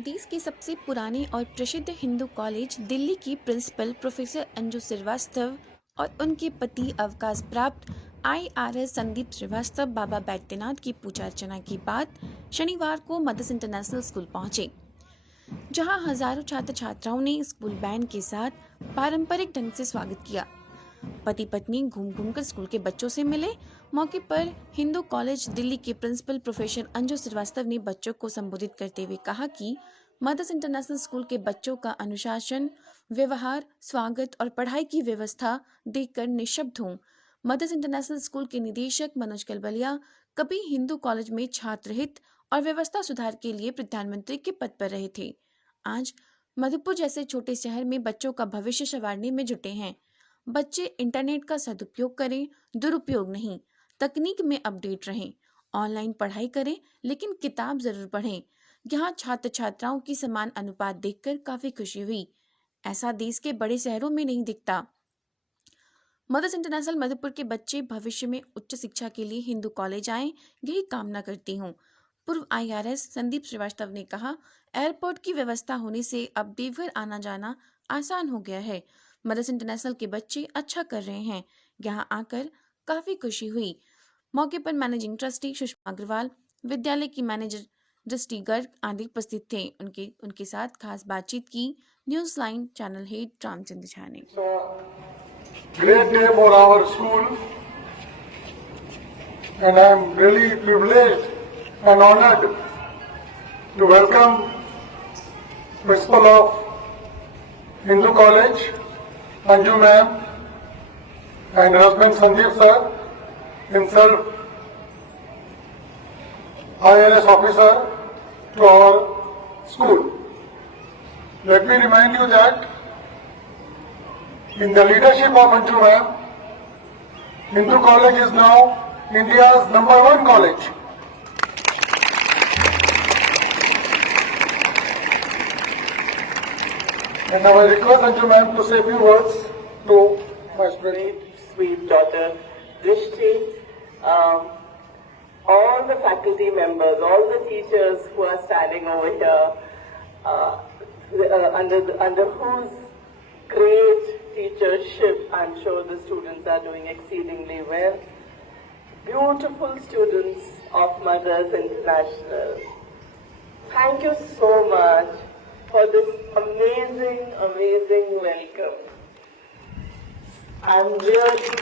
देश के सबसे पुराने और प्रसिद्ध हिंदू कॉलेज दिल्ली की प्रिंसिपल प्रोफेसर अंजू श्रीवास्तव और उनके पति अवकाश प्राप्त आईआरएस संदीप श्रीवास्तव बाबा बैद्यनाथ की पूजा अर्चना के बाद शनिवार को मदर्स इंटरनेशनल स्कूल पहुंचे, जहां हजारों छात्र छात्राओं ने स्कूल बैंड के साथ पारंपरिक ढंग से स्वागत किया। पति पत्नी घूम घूमकर स्कूल के बच्चों से मिले। मौके पर हिंदू कॉलेज दिल्ली के प्रिंसिपल प्रोफेसर अंजू श्रीवास्तव ने बच्चों को संबोधित करते हुए कहा कि मदर्स इंटरनेशनल स्कूल के बच्चों का अनुशासन, व्यवहार, स्वागत और पढ़ाई की व्यवस्था देखकर निशब्द हूँ। मदर्स इंटरनेशनल स्कूल के निदेशक मनोज कलबलिया कभी हिंदू कॉलेज में छात्र हित और व्यवस्था सुधार के लिए प्रधानमंत्री के पद पर रहे थे। आज मधुपुर जैसे छोटे शहर में बच्चों का भविष्य संवारने में जुटे हैं। बच्चे इंटरनेट का सदुपयोग करें, दुरुपयोग नहीं। तकनीक में अपडेट रहें, ऑनलाइन पढ़ाई करें, लेकिन किताब जरूर पढ़ें। यहाँ छात्र छात्राओं की समान अनुपात देखकर काफी खुशी हुई। ऐसा देश के बड़े शहरों में नहीं दिखता। मदर्स इंटरनेशनल मधुपुर के बच्चे भविष्य में उच्च शिक्षा के लिए हिंदू कॉलेज आएं, यही कामना करती हूँ। पूर्व आईआरएस संदीप श्रीवास्तव ने कहा, एयरपोर्ट की व्यवस्था होने से अब देवघर आना जाना आसान हो गया है। मदर्स इंटरनेशनल के बच्चे अच्छा कर रहे हैं, यहाँ आकर काफी खुशी हुई। मौके पर मैनेजिंग ट्रस्टी सुषमा अग्रवाल, विद्यालय की मैनेजर दृष्टि गर्ग आदि उपस्थित थे। उनके साथ खास बातचीत की news line channel head Ramchandra Jha ने। Great day for our school, and I am really privileged and honored to welcome Principal of Hindu College, Anju ma'am, and her husband Sandeep sir, himself IRS officer, to our school. Let me remind you that in the leadership of Anju ma'am, Hindu College is now India's #1 college. And now I request Anju ma'am to say a few words to my Great, sweet daughter, Drishti, all the faculty members, all the teachers who are standing over here, under whose great teachership, I'm sure the students are doing exceedingly well. Beautiful students of Mothers International, thank you so much for this amazing, amazing welcome. I'm really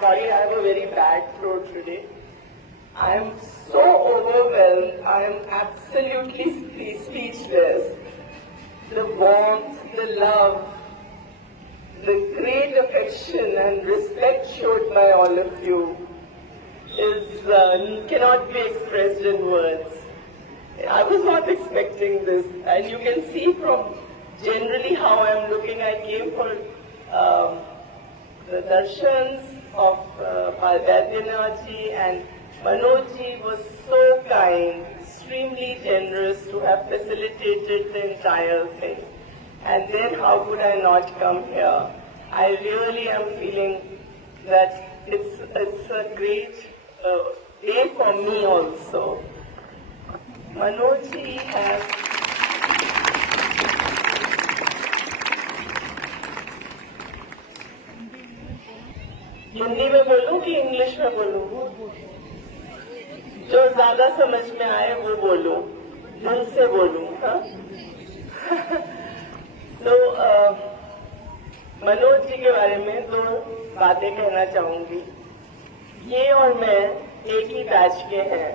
sorry, I have a very bad throat today. I am so overwhelmed. I am absolutely speechless. The warmth, the love, the great affection and respect showed by all of you cannot be expressed in words. I was not expecting this, and you can see from generally how I am looking. I came for the darshans of Badinath ji, and Manoj ji was so kind, extremely generous to have facilitated the entire thing. And then how could I not come here? I really am feeling that it's a great day for me also. Manoj ji has Hindi में बोलूं कि English में बोलूं? जो ज्यादा समझ में आए वो बोलूं, दिल से बोलूं। हाँ? तो मनोज जी के बारे में दो बातें कहना चाहूंगी। ये और मैं एक ही बैच के हैं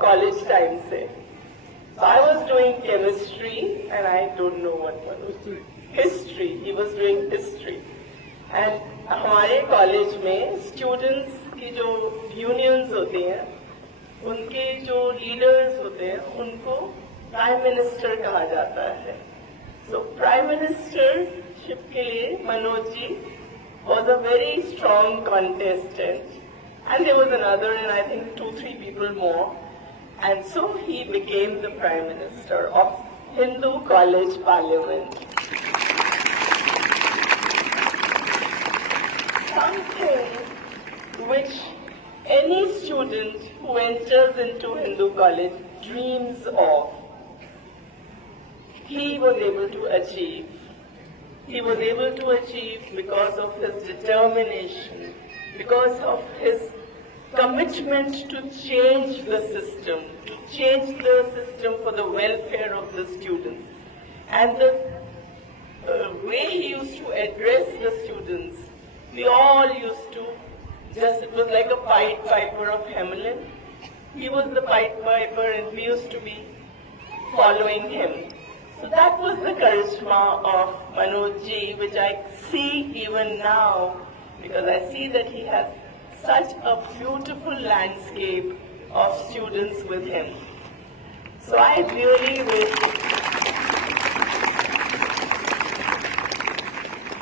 कॉलेज टाइम से। I was doing chemistry and I don't know what was history. He was doing history. And हमारे कॉलेज में स्टूडेंट्स की जो यूनियंस होती हैं, उनके जो लीडर्स होते हैं, उनको प्राइम मिनिस्टर कहा जाता है। So प्राइम मिनिस्टरशिप के लिए Manoj ji was a very strong contestant, and there was another, and I think 2-3 people more, and so he became the prime minister of Hindu College Parliament. Something which any student who enters into Hindu college dreams of, he was able to achieve. He was able to achieve because of his determination, because of his commitment to change the system for the welfare of the students. And the way he used to address the students, we all used to it was like a Pied Piper of Hamelin. He was the Pied Piper and we used to be following him. So that was the charisma of Manoj ji, which I see even now, because I see that he has such a beautiful landscape of students with him. So I really wish,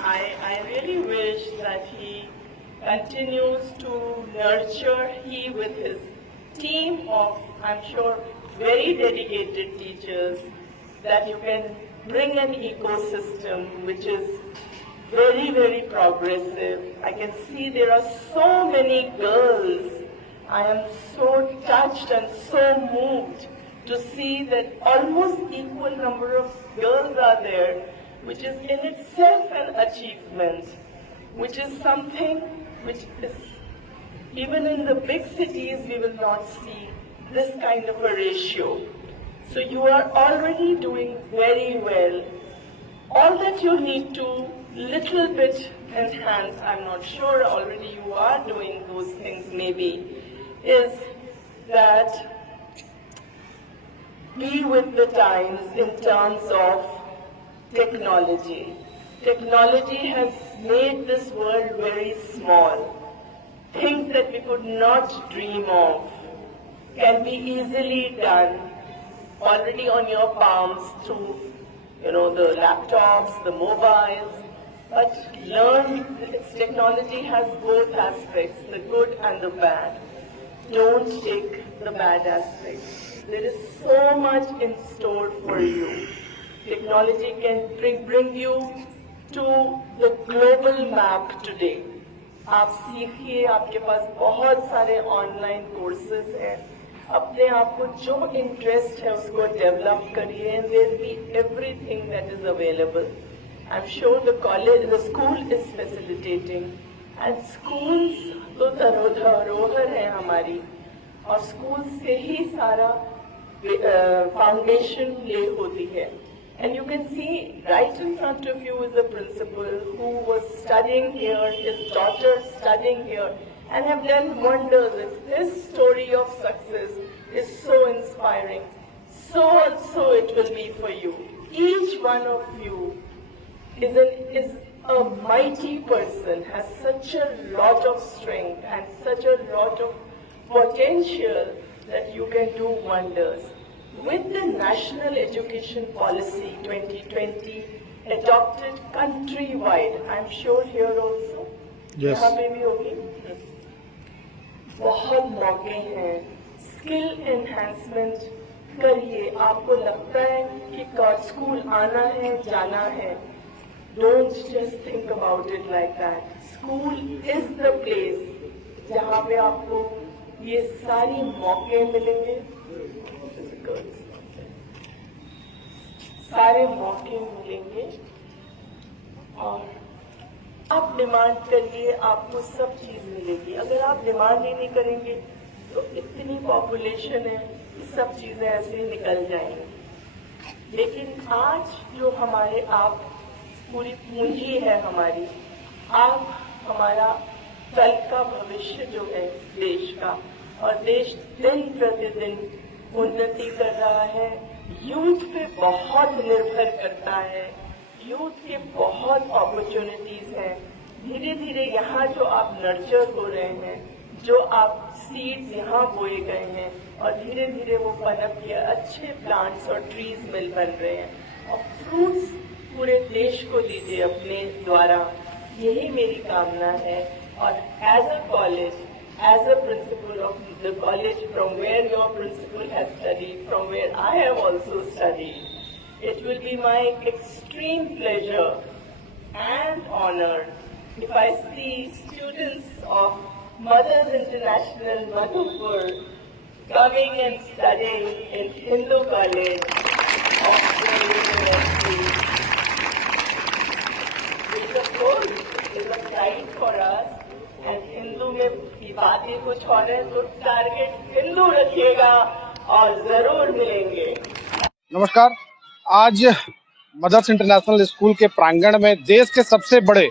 I really wish that he continues to nurture, he with his team of, I'm sure, very dedicated teachers, that you can bring an ecosystem which is very, very progressive. I can see there are so many girls. I am so touched and so moved to see that almost equal number of girls are there, which is in itself an achievement, which is something which is, even in the big cities, we will not see this kind of a ratio. So you are already doing very well. All that you need to little bit enhance, I'm not sure already you are doing those things maybe, is that be with the times in terms of technology. Technology has made this world very small. Things that we could not dream of can be easily done already on your palms through, the laptops, the mobiles. But technology has both aspects, the good and the bad. Don't take the bad aspects. There is so much in store for you. Technology can bring you to the global map today. आप सीखिए, आपके पास बहुत सारे online courses हैं, अपने आप को जो इंटरेस्ट है उसको डेवलप करिए, and there will be everything that is available. I'm sure the school is facilitating, and schools तो धरोहर है हमारी, और स्कूल से ही सारा फाउंडेशन ले होती है. And you can see right in front of you is a principal who was studying here, his daughter studying here, and have done wonders. His story of success is so inspiring. So also it will be for you. Each one of you is a mighty person, has such a lot of strength and such a lot of potential that you can do wonders. With the National Education Policy 2020 adopted countrywide, I'm sure here also, Yes. यहाँ पे भी होगी, बहुत मौके हैं. Skill enhancement करिए. आपको लगता है कि स्कूल आना है, जाना है, don't just think about it like that. School is the place जहाँ पे आपको ये सारी मौके मिलेंगे, सारे मौके मिलेंगे, और आप डिमांड करिए, आपको सब चीज मिलेगी. अगर आप डिमांड ही नहीं करेंगे तो इतनी पॉपुलेशन है कि सब चीजें ऐसे ही निकल जाएंगी. लेकिन आज जो हमारे आप पूरी पूंजी है हमारी, आप हमारा कल का भविष्य जो है देश का, और देश दिन प्रतिदिन उन्नति कर रहा है. यूथ पे बहुत निर्भर करता है. यूथ के बहुत अपॉर्चुनिटीज हैं. धीरे धीरे यहाँ जो आप नर्चर हो रहे हैं, जो आप सीड्स यहाँ बोए गए हैं, और धीरे धीरे वो पनप के अच्छे प्लांट्स और ट्रीज मिल बन रहे हैं, और फ्रूट्स पूरे देश को दीजिए अपने द्वारा. यही मेरी कामना है. और as a college, as a principal of the college from where your principal has studied, from where I have also studied, it will be my extreme pleasure and honor if I see students of Mothers International Madhupur, coming and studying in Hindu College of the University. It's a goal, it's a pride for us. And Hindu में की बातें कुछ और है तो target Hindu रखिएगा और जरूर मिलेंगे। नमस्कार। आज मदर्स इंटरनेशनल स्कूल के प्रांगण में देश के सबसे बड़े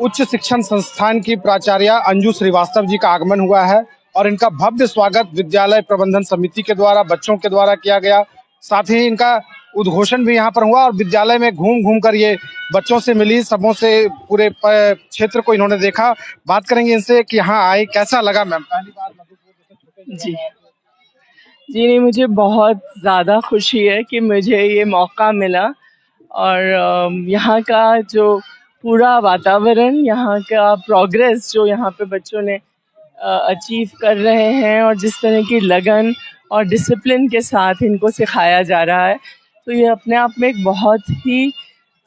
उच्च शिक्षण संस्थान की प्राचार्य अंजू श्रीवास्तव जी का आगमन हुआ है और इनका भव्य स्वागत विद्यालय प्रबंधन समिति के द्वारा बच्चों के द्वारा किया गया। साथ ही इनका उद्घोषण भी यहाँ पर हुआ और विद्यालय में घूम घूम कर ये बच्चों से मिली, सबों से पूरे क्षेत्र को इन्होंने देखा। बात करेंगे इनसे कि यहाँ आए, कैसा लगा मैम? पहली बार मधुपुर जी जी नहीं, मुझे बहुत ज़्यादा खुशी है कि मुझे ये मौका मिला और यहाँ का जो पूरा वातावरण, यहाँ का प्रोग्रेस जो यहाँ पे बच्चों ने अचीव कर रहे हैं और जिस तरह की लगन और डिसिप्लिन के साथ इनको सिखाया जा रहा है, तो ये अपने आप में एक बहुत ही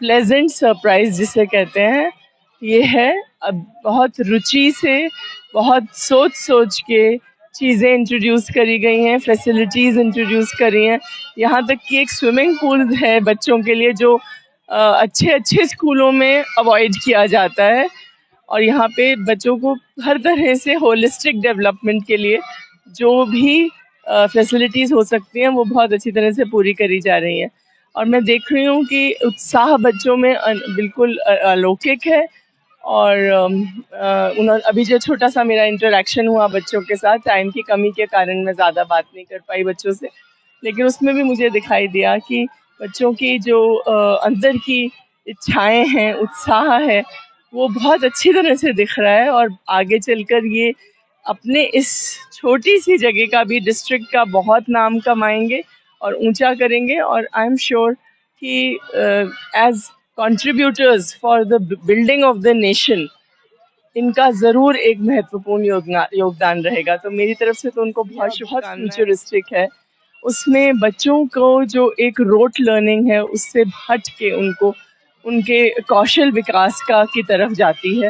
प्लेजेंट सरप्राइज जिसे कहते हैं ये है। अब बहुत रुचि से, बहुत सोच सोच के चीज़ें इंट्रोड्यूस करी गई हैं, फैसिलिटीज़ इंट्रोड्यूस करी हैं। यहाँ तक कि एक स्विमिंग पूल है बच्चों के लिए जो अच्छे अच्छे स्कूलों में अवॉइड किया जाता है और यहाँ पे बच्चों को हर तरह से होलिस्टिक डेवलपमेंट के लिए जो भी फैसिलिटीज़ हो सकती हैं वो बहुत अच्छी तरह से पूरी करी जा रही हैं। और मैं देख रही हूँ कि उत्साह बच्चों में बिल्कुल अलौकिक है और उन्होंने अभी जो छोटा सा मेरा इंटरेक्शन हुआ बच्चों के साथ, टाइम की कमी के कारण मैं ज़्यादा बात नहीं कर पाई बच्चों से, लेकिन उसमें भी मुझे दिखाई दिया कि बच्चों की जो अंदर की इच्छाएं हैं, उत्साह है, वो बहुत अच्छी तरह से दिख रहा है और आगे चलकर ये अपने इस छोटी सी जगह का भी, डिस्ट्रिक्ट का बहुत नाम कमाएंगे और ऊंचा करेंगे। और आई एम श्योर कि as contributors for the building of the nation इनका ज़रूर एक महत्वपूर्ण योगदान रहेगा। तो मेरी तरफ से तो उनको बहुत फ्यूचरिस्टिक है। उसमें बच्चों को जो एक रोट लर्निंग है उससे हट के उनको उनके कौशल विकास का की तरफ जाती है,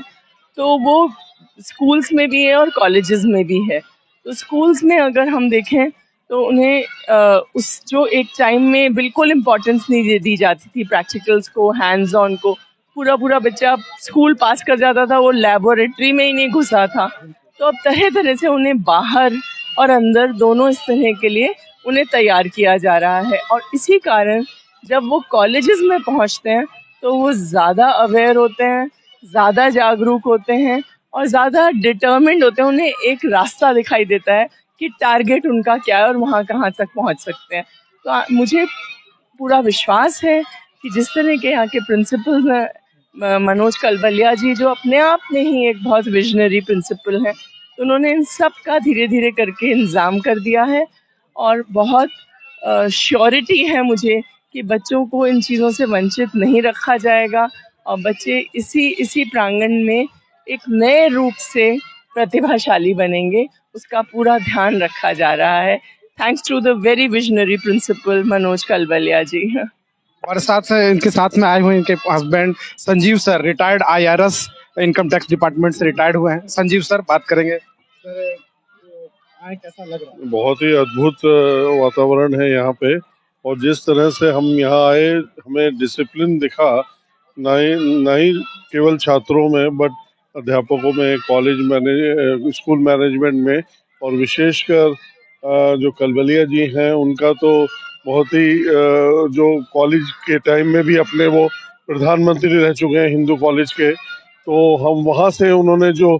तो वो स्कूल्स में भी है और कॉलेजेस में भी है। तो स्कूल्स में अगर हम देखें तो उन्हें उस जो एक टाइम में बिल्कुल इम्पोर्टेंस नहीं दी जाती थी प्रैक्टिकल्स को, हैंड्स ऑन को। पूरा बच्चा स्कूल पास कर जाता था, वो लैबोरेटरी में ही नहीं घुसा था। तो अब तरह तरह से उन्हें बाहर और अंदर दोनों इस तरह के लिए उन्हें तैयार किया जा रहा है और इसी कारण जब वो कॉलेजेस में पहुंचते हैं तो वो ज़्यादा अवेयर होते हैं, ज़्यादा जागरूक होते हैं और ज़्यादा डिटर्मिन्ड होते हैं। उन्हें एक रास्ता दिखाई देता है कि टारगेट उनका क्या है और वहाँ कहाँ तक पहुँच सकते हैं। तो मुझे पूरा विश्वास है कि जिस तरह के यहाँ के प्रिंसिपल हैं, मनोज कलबलिया जी जो अपने आप में ही एक बहुत विजनरी प्रिंसिपल हैं, तो उन्होंने इन सब का धीरे धीरे करके इंतज़ाम कर दिया है और बहुत श्योरिटी है मुझे कि बच्चों को इन चीज़ों से वंचित नहीं रखा जाएगा और बच्चे इसी प्रांगण में एक नए रूप से प्रतिभाशाली बनेंगे, उसका पूरा ध्यान रखा जा रहा है। Thanks to the very visionary principal Manoj Kalbaliya ji. हमारे साथ इनके साथ में आए हुए इनके husband Sanjeev sir, retired IRS income tax department से रिटायर्ड हुए हैं। संजीव सर, बात करेंगे सर, कैसा लग रहा है? बहुत ही अद्भुत वातावरण है यहाँ पे और जिस तरह से हम यहाँ आए हमें डिसिप्लिन दिखा, ना ही केवल छात्रों में बट अध्यापकों में, कॉलेज स्कूल मैनेजमेंट में और विशेषकर जो कलबलिया जी हैं उनका तो बहुत ही जो कॉलेज के टाइम में भी अपने वो प्रधानमंत्री रह चुके हैं हिंदू कॉलेज के, तो हम वहाँ से उन्होंने जो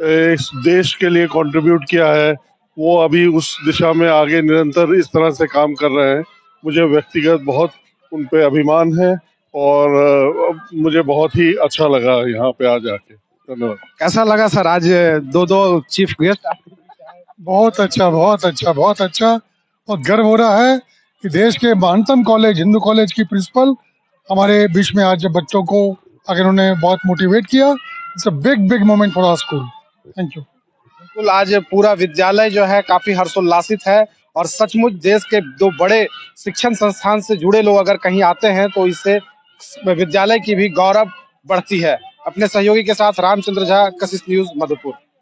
इस देश के लिए कंट्रीब्यूट किया है वो अभी उस दिशा में आगे निरंतर इस तरह से काम कर रहे हैं। मुझे व्यक्तिगत बहुत उन पे अभिमान है और मुझे बहुत ही अच्छा लगा यहाँ पे आ जाके। धन्यवाद। कैसा लगा सर आज दो चीफ गेस्ट? बहुत अच्छा, बहुत अच्छा, बहुत अच्छा। और गर्व हो रहा है कि देश के महानतम कॉलेज, हिंदू कॉलेज की प्रिंसिपल हमारे बीच में आज जब बच्चों को आगे उन्होंने बहुत मोटिवेट किया। It's a big moment for our school. Thank you. बिल्कुल, आज पूरा विद्यालय जो है काफी हर्षोल्लासित है और सचमुच देश के दो बड़े शिक्षण संस्थान से जुड़े लोग अगर कहीं आते हैं तो इससे विद्यालय की भी गौरव बढ़ती है। अपने सहयोगी के साथ रामचंद्र झा, कशिश न्यूज, मधुपुर।